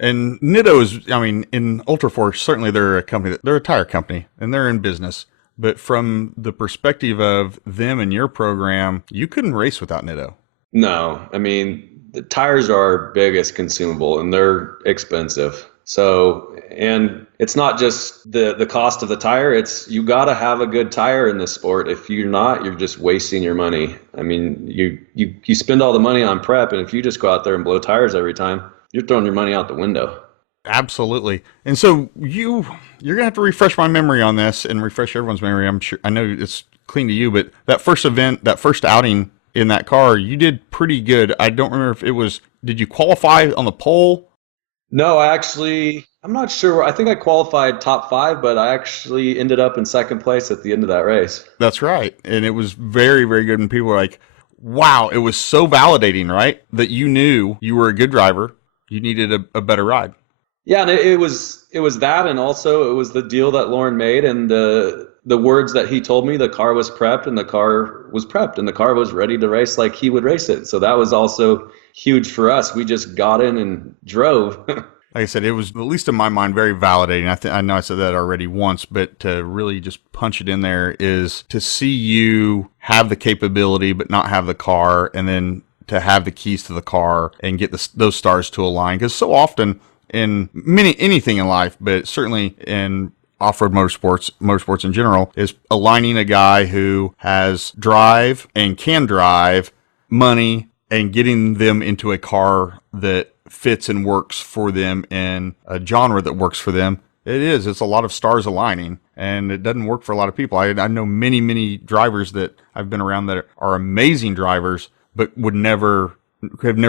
And Nitto is, I mean, in Ultraforce, certainly they're a tire company, and they're in business. But from the perspective of them and your program, you couldn't race without Nitto. No, I mean, the tires are our biggest consumable, and they're expensive. So, and it's not just the cost of the tire. It's you got to have a good tire in this sport. If you're not, you're just wasting your money. I mean, you spend all the money on prep, and if you just go out there and blow tires every time, you're throwing your money out the window. Absolutely. And so you're gonna have to refresh my memory on this and refresh everyone's memory. I'm sure I know it's clean to you, but that first event, that first outing in that car, you did pretty good. I don't remember if it was, did you qualify on the pole? No, I'm not sure. I think I qualified top 5, but I actually ended up in second place at the end of that race. That's right. And it was very, very good. And people were like, wow, it was so validating, right? That you knew you were a good driver. You needed a better ride. Yeah, and it was that, and also it was the deal that Lauren made, and the words that he told me. The car was prepped, and the car was ready to race like he would race it. So that was also huge for us. We just got in and drove. Like I said, it was, at least in my mind, very validating. I know I said that already once, but to really just punch it in there is to see you have the capability but not have the car, and then to have the keys to the car and get those stars to align. Because so often in anything in life, but certainly in off-road motorsports in general, is aligning a guy who has drive and can drive, money, and getting them into a car that fits and works for them in a genre that works for them. It's a lot of stars aligning, and it doesn't work for a lot of people. I know many drivers that I've been around that are amazing drivers, but have never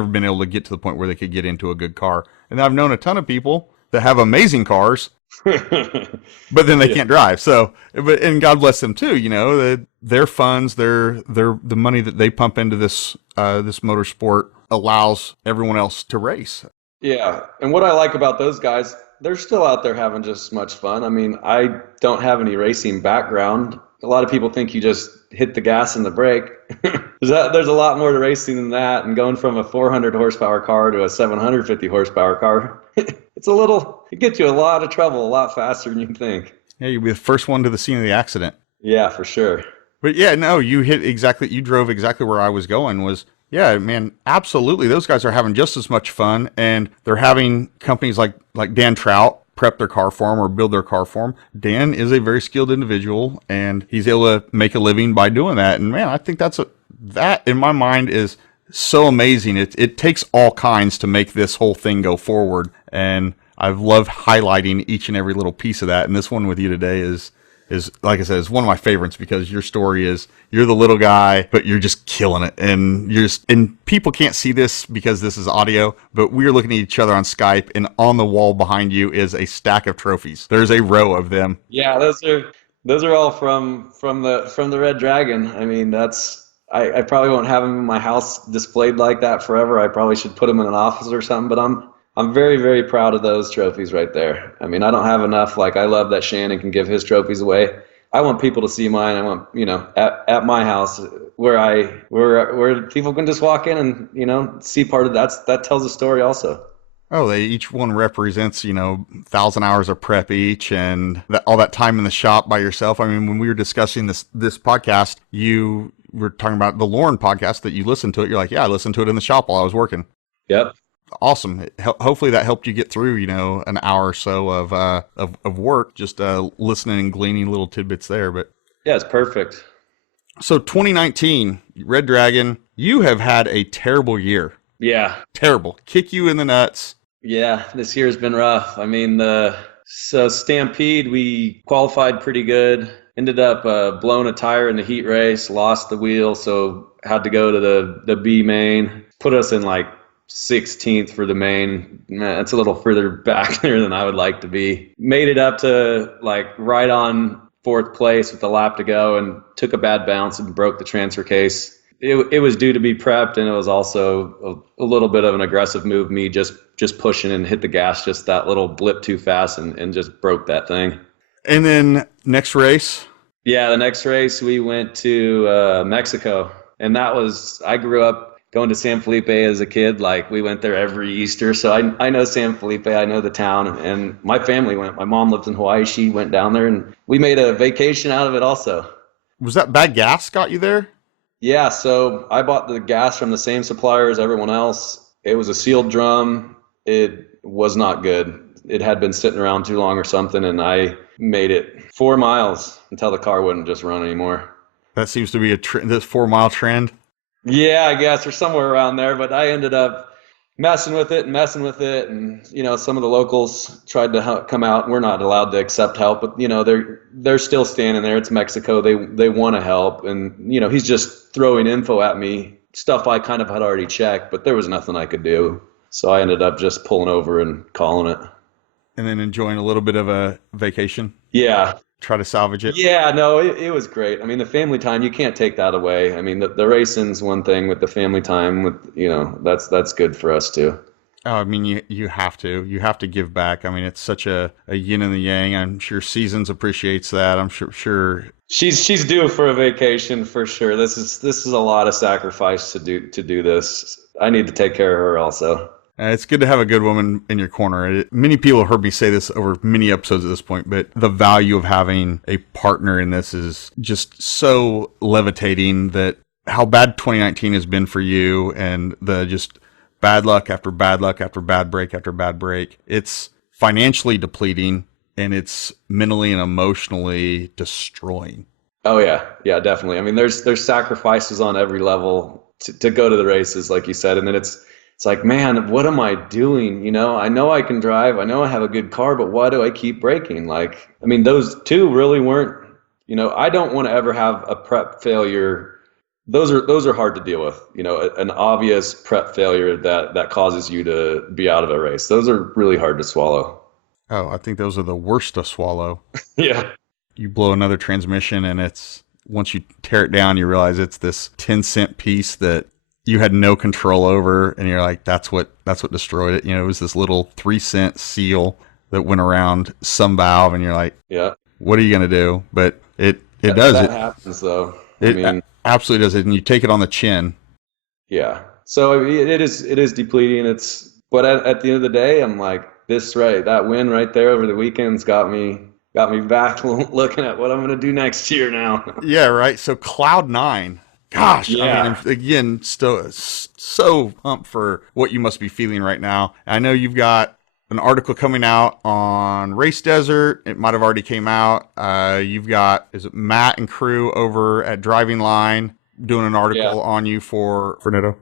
been able to get to the point where they could get into a good car. And I've known a ton of people that have amazing cars, but then they can't drive. So, and God bless them too. Their funds, the money that they pump into this motorsport allows everyone else to race. Yeah, and what I like about those guys, they're still out there having just as much fun. I mean, I don't have any racing background. A lot of people think you just hit the gas and the brake. There's a lot more to racing than that, and going from a 400 horsepower car to a 750 horsepower car, it gets you a lot of trouble a lot faster than you think. Yeah, you'll be the first one to the scene of the accident. Yeah, for sure. But yeah, no, you drove exactly where I was going was, yeah, man, absolutely. Those guys are having just as much fun, and they're having companies like Dan Trout prep their car for them or build their car for them. Dan is a very skilled individual, and he's able to make a living by doing that. And man, I think that in my mind is so amazing. It takes all kinds to make this whole thing go forward. And I've loved highlighting each and every little piece of that. And this one with you today is like I said, is one of my favorites, because your story is, you're the little guy, but you're just killing it. And and people can't see this because this is audio, but we're looking at each other on Skype, and on the wall behind you is a stack of trophies. There's a row of them. Yeah, those are all from the Red Dragon. I mean, I probably won't have them in my house displayed like that forever. I probably should put them in an office or something, but I'm very, very proud of those trophies right there. I mean, I don't have enough. Like, I love that Shannon can give his trophies away. I want people to see mine. I want, at my house where people can just walk in and, see part of that tells a story also. Oh, each one represents, 1,000 hours of prep each, and all that time in the shop by yourself. I mean, when we were discussing this podcast, you were talking about the Lauren podcast that you listened to it. You're like, yeah, I listened to it in the shop while I was working. Yep. Awesome. Hopefully that helped you get through, an hour or so of work, just listening and gleaning little tidbits there. But yeah, it's perfect. So 2019, Red Dragon, You have had a terrible year. Yeah. Terrible. Kick you in the nuts. Yeah, this year's been rough. I mean, so Stampede, we qualified pretty good. Ended up blowing a tire in the heat race, lost the wheel, so had to go to the B main. Put us in like 16th for the main. Man, that's a little further back there than I would like to be. Made it up to like right on 4th place with a lap to go and took a bad bounce and broke the transfer case. It was due to be prepped, and it was also a little bit of an aggressive move, me just pushing and hit the gas just that little blip too fast and just broke that thing. And then next race? Yeah, the next race we went to Mexico, and I grew up going to San Felipe as a kid. Like, we went there every Easter, so I know San Felipe, I know the town, and my family went. My mom lived in Hawaii, she went down there, and we made a vacation out of it also. Was that bad gas got you there? Yeah, so I bought the gas from the same supplier as everyone else. It was a sealed drum. It was not good. It had been sitting around too long or something, and I made it 4 miles until the car wouldn't just run anymore. That seems to be this 4 mile trend. Yeah, I guess, or somewhere around there, but I ended up messing with it, and some of the locals tried to come out. We're not allowed to accept help, but they're still standing there. It's Mexico. They want to help, and he's just throwing info at me, stuff I kind of had already checked, but there was nothing I could do. So I ended up just pulling over and calling it. And then enjoying a little bit of a vacation. Yeah. Try to salvage it. Yeah, no, it was great. I mean, the family time, you can't take that away. I mean, the racing's one thing, with the family time, that's good for us too. Oh, I mean, you have to give back. I mean, it's such a yin and the yang. I'm sure Seasons appreciates that. I'm sure she's due for a vacation for sure. This is a lot of sacrifice to do this. I need to take care of her also. It's good to have a good woman in your corner. Many people have heard me say this over many episodes at this point, but the value of having a partner in this is just so levitating, that how bad 2019 has been for you, and the just bad luck after bad luck after bad break after bad break. It's financially depleting, and it's mentally and emotionally destroying. Oh yeah, definitely. I mean, there's sacrifices on every level to go to the races, like you said, and then it's like, man, what am I doing? I know I can drive. I know I have a good car, but why do I keep braking? Like, I mean, those two really weren't, I don't want to ever have a prep failure. Those are hard to deal with, an obvious prep failure that causes you to be out of a race. Those are really hard to swallow. Oh, I think those are the worst to swallow. Yeah. You blow another transmission, and once you tear it down, you realize it's this 10-cent piece that you had no control over, and you're like, that's what destroyed it. It was this little 3-cent seal that went around some valve, and you're like, yeah, what are you going to do? But it does. That happens though. It absolutely does it. And you take it on the chin. Yeah. So it is depleting. But at the end of the day, I'm like, that win right there over the weekend's got me back looking at what I'm going to do next year now. Yeah. Right. So Cloud 9. Gosh, yeah. I mean, again, still so pumped for what you must be feeling right now. I know you've got an article coming out on Race Desert. It might have already came out. You've got, is it Matt and crew over at Driving Line doing an article on you for Nitto?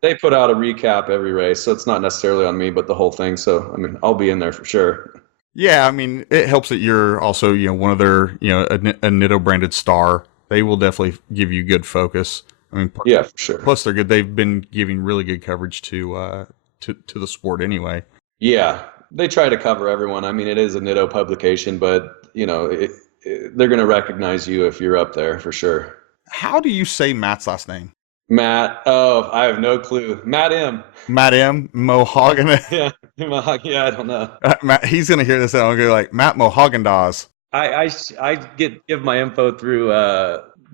They put out a recap every race, so it's not necessarily on me, but the whole thing. So, I mean, I'll be in there for sure. Yeah, I mean, it helps that you're also, one of their, a Nitto branded star. They will definitely give you good focus. I mean, yeah, for sure. Plus, they're good. They've been giving really good coverage to the sport anyway. Yeah, they try to cover everyone. I mean, it is a Nitto publication, but they're going to recognize you if you're up there for sure. How do you say Matt's last name? Matt. Oh, I have no clue. Matt M. Matt M. Mohagan. Yeah, I don't know. Matt, he's going to hear this and I'll go like, Matt Mohagendas. I give my info through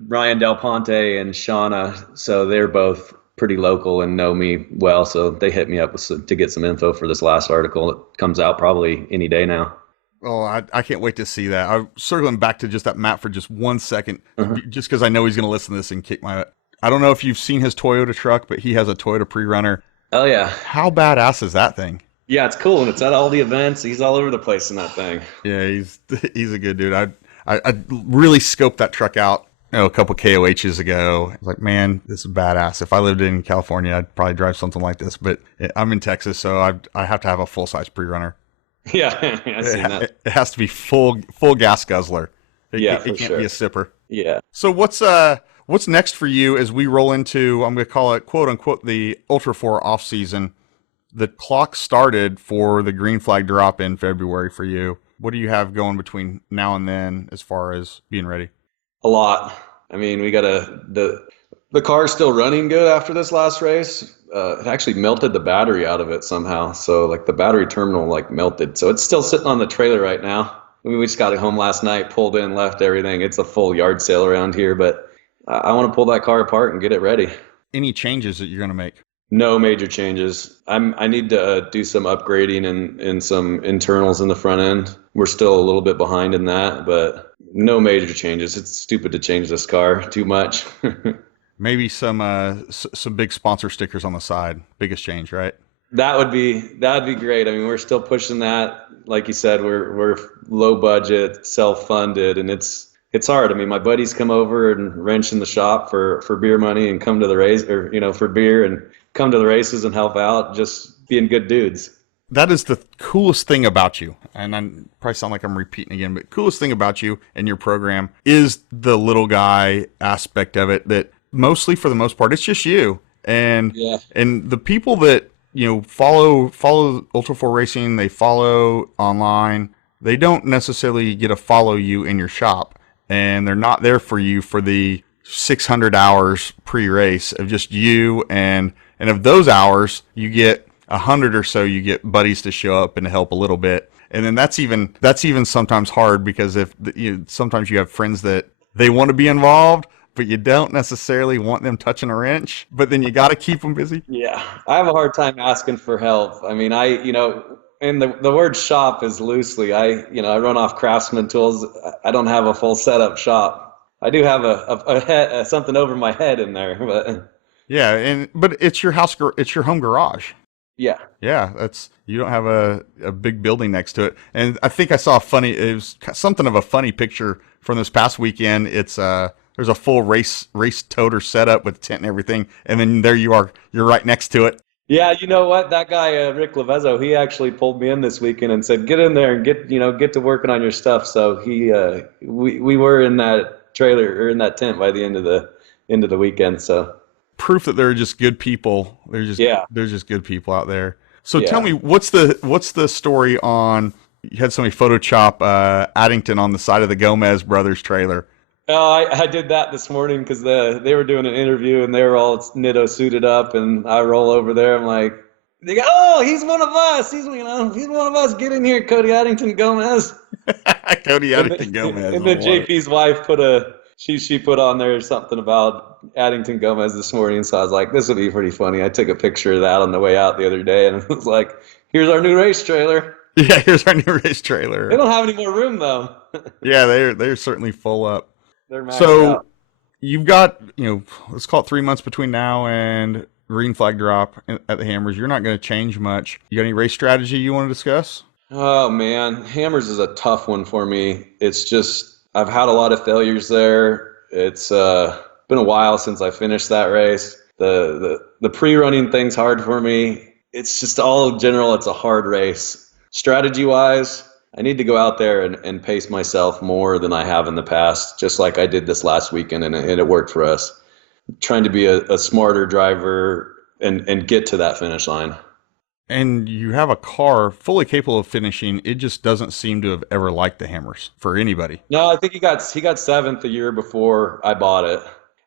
Ryan Del Ponte and Shauna, so they're both pretty local and know me well, so they hit me up to get some info for this last article. It comes out probably any day now. Oh, I can't wait to see that. I'm circling back to just that Matt for just 1 second, just because I know he's going to listen to this and kick my... I don't know if you've seen his Toyota truck, but he has a Toyota Pre-Runner. Oh, yeah. How badass is that thing? Yeah, it's cool, and it's at all the events. He's all over the place in that thing. Yeah, he's a good dude. I really scoped that truck out a couple KOHs ago. I was like, man, this is badass. If I lived in California, I'd probably drive something like this. But I'm in Texas, so I have to have a full-size pre-runner. Yeah, I've seen that. It has to be full gas guzzler. It can't sure. be a sipper. Yeah. So what's next for you as we roll into, I'm going to call it, quote unquote, the Ultra 4 off season? The clock started for the green flag drop in February for you. What do you have going between now and then as far as being ready? A lot. I mean, we got the car's still running good after this last race. It actually melted the battery out of it somehow. So like the battery terminal like melted. So it's still sitting on the trailer right now. I mean, we just got it home last night, pulled in, left everything. It's a full yard sale around here, but I want to pull that car apart and get it ready. Any changes that you're going to make? No major changes. I need to do some upgrading and some internals in the front end. We're still a little bit behind in that, but no major changes. It's stupid to change this car too much. Maybe some big sponsor stickers on the side. Biggest change, right? That'd be great. I mean, we're still pushing that. Like you said, we're low budget, self-funded, and it's hard. I mean, my buddies come over and wrench in the shop for beer money and come to the race, or for beer, and come to the races and help out, just being good dudes. That is the coolest thing about you. And I probably sound like I'm repeating again, but coolest thing about you and your program is the little guy aspect of it, that mostly for the most part, it's just you. And the people that, follow Ultra 4 racing, they follow online, they don't necessarily get to follow you in your shop, and they're not there for you for the 600 hours pre-race of just you, and of those hours you get 100 or so, you get buddies to show up and to help a little bit. And then that's even sometimes hard, because if sometimes you have friends that they want to be involved, but you don't necessarily want them touching a wrench, but then you got to keep them busy. Yeah. I have a hard time asking for help. I mean, and the word shop is loosely, I run off Craftsman tools. I don't have a full setup shop. I do have a head, something over my head in there, but yeah. But it's your house, it's your home garage. Yeah. Yeah. You don't have a big building next to it. And I think I saw it was something of a funny picture from this past weekend. It's, there's a full race toter setup with tent and everything, and then there you are. You're right next to it. Yeah, you know what? That guy Rick Levezzo, he actually pulled me in this weekend and said, "Get in there and get to working on your stuff." So we were in that trailer, or in that tent, by the end of the weekend. So proof that they're just good people. They're just good people out there. So tell me, what's the story on? You had somebody Photoshop Addington on the side of the Gomez brothers trailer. Oh, I did that this morning because they were doing an interview and they were all Nitto suited up, and I roll over there. I'm like, they go, "Oh, he's one of us. He's one of us. Get in here, Cody Addington Gomez." Cody Addington Gomez. And then JP's wife she put on there something about Addington Gomez this morning. So I was like, this would be pretty funny. I took a picture of that on the way out the other day, and it was like, here's our new race trailer. Yeah, here's our new race trailer. They don't have any more room though. Yeah, they're certainly full up. So you've got, let's call it 3 months between now and green flag drop at the Hammers. You're not going to change much. You got any race strategy you want to discuss? Oh man, Hammers is a tough one for me. It's just, I've had a lot of failures there. It's been a while since I finished that race. The pre-running thing's hard for me. It's just all general, it's a hard race. Strategy wise, I need to go out there and pace myself more than I have in the past, just like I did this last weekend, and it worked for us. Trying to be a smarter driver and get to that finish line. And you have a car fully capable of finishing. It just doesn't seem to have ever liked the Hammers for anybody. No, I think he got seventh the year before I bought it.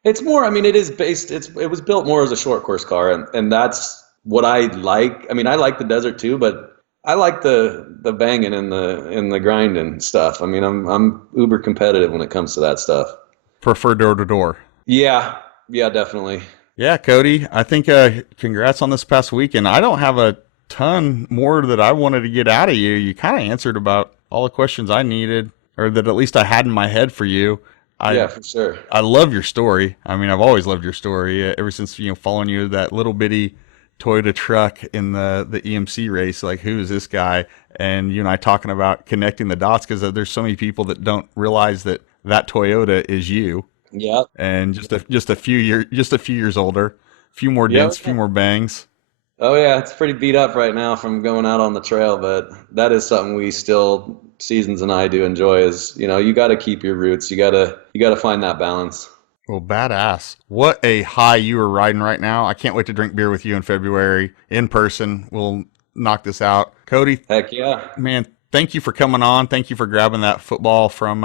It's more, I mean, it was built more as a short course car, and that's what I like. I mean, I like the desert too, but I like the banging and the grinding stuff. I mean, I'm uber competitive when it comes to that stuff. Prefer door to door. Yeah, definitely. Yeah, Cody, I think congrats on this past weekend. I don't have a ton more that I wanted to get out of you. You kind of answered about all the questions I needed, or that at least I had in my head for you. Yeah, for sure. I love your story. I mean, I've always loved your story ever since, following you, that little bitty Toyota truck in the EMC race. Like, who is this guy? And you and I talking about connecting the dots, because there's so many people that don't realize that Toyota is you. Yeah. and just a few years older, a few more dents, a few more bangs. Oh yeah, it's pretty beat up right now from going out on the trail, but that is something we still, Seasons and I, do enjoy. Is, you got to keep your roots. You got to find that balance. Well, badass. What a high you are riding right now. I can't wait to drink beer with you in February in person. We'll knock this out. Cody. Heck yeah. Man, thank you for coming on. Thank you for grabbing that football from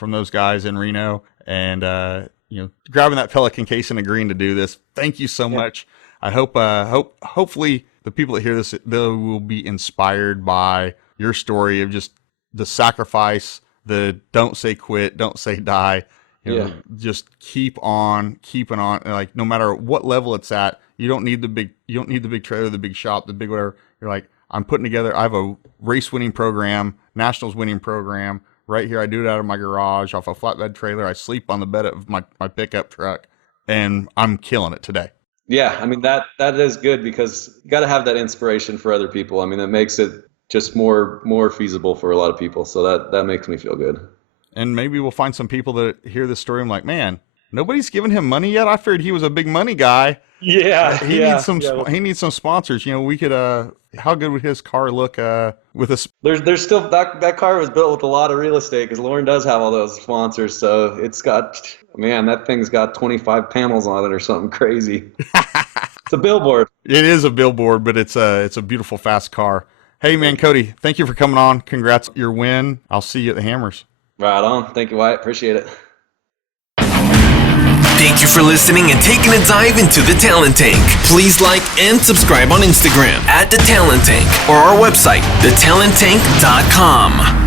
those guys in Reno, and grabbing that Pelican case and agreeing to do this. Thank you so much. I hopefully the people that hear this, they will be inspired by your story of just the sacrifice, the don't say quit, don't say die. Just keeping on. Like, no matter what level it's at, you don't need the big trailer, the big shop, the big whatever. You're like, I have a race winning program, nationals winning program right here. I do it out of my garage off a flatbed trailer. I sleep on the bed of my pickup truck, and I'm killing it today. Yeah, I mean, that is good, because you got to have that inspiration for other people. I mean, that makes it just more feasible for a lot of people. So that makes me feel good. And maybe we'll find some people that hear this story and like, man, nobody's given him money yet. I figured he was a big money guy. Yeah, he needs some sponsors. We could. How good would his car look with a? There's still that car was built with a lot of real estate, because Lauren does have all those sponsors. So it's got, man, that thing's got 25 panels on it or something crazy. It's a billboard. It is a billboard, but it's a beautiful, fast car. Hey, man, Cody, thank you for coming on. Congrats on your win. I'll see you at the Hammers. Right on. Thank you, Wyatt. Appreciate it. Thank you for listening and taking a dive into the Talent Tank. Please like and subscribe on Instagram @The Talent Tank or our website, thetalenttank.com.